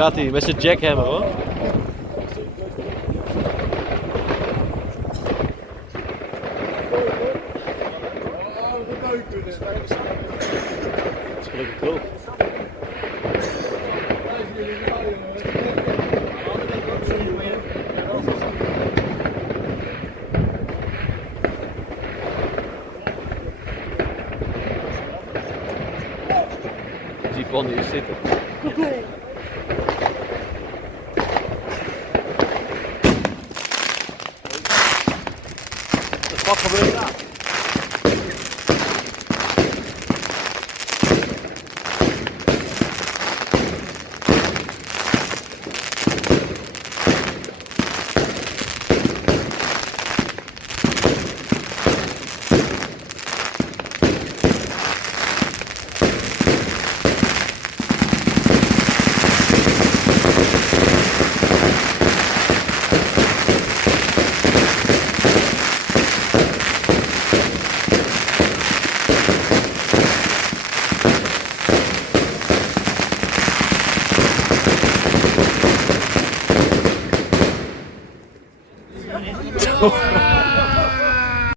Gaat hij met zijn jackhammer hoor. Het is gelukkig droog. Je ziet gewoon niet zitten. Wat gebeurt daar? Oh.